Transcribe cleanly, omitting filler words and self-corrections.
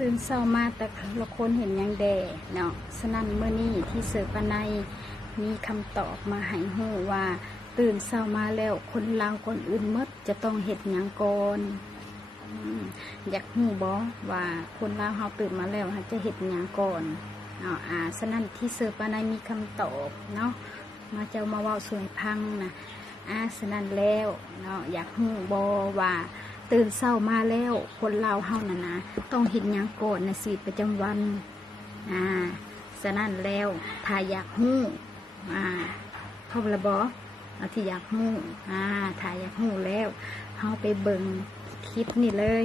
ตื่นเช้ามาแต่ละคนเห็นยังแดเนาะฉะนั้นเมื่อนี้ที่เสิร์ฟในมีคำตอบมาให้ฮู้ว่าตื่นเช้ามาแล้วคนลาวคนอื่นหมดจะต้องเฮ็ดหยังก่อนอยากฮู้บ่ว่าคนลาวเฮาตื่นมาแล้วจะเฮ็ดหยังก่อนเนาะฉะนั้นที่เสิร์ฟในมีคำตอบเนาะมาเจ้ามาเว้าสู่ให้ฟังนะฉะนั้นแล้วเนาะอยากฮู้บ่ว่าตื่นเช้ามาแล้วคนลาวเฮานะต้องเห็นหยังก่อนในชีวิตประจำวันฉะนั้นแล้วถ้าอยากฮู้เข้าละบ่ที่อยากฮู้ถ้าอยากฮู้แล้วเฮาไปเบิ่งคลิปนี่เลย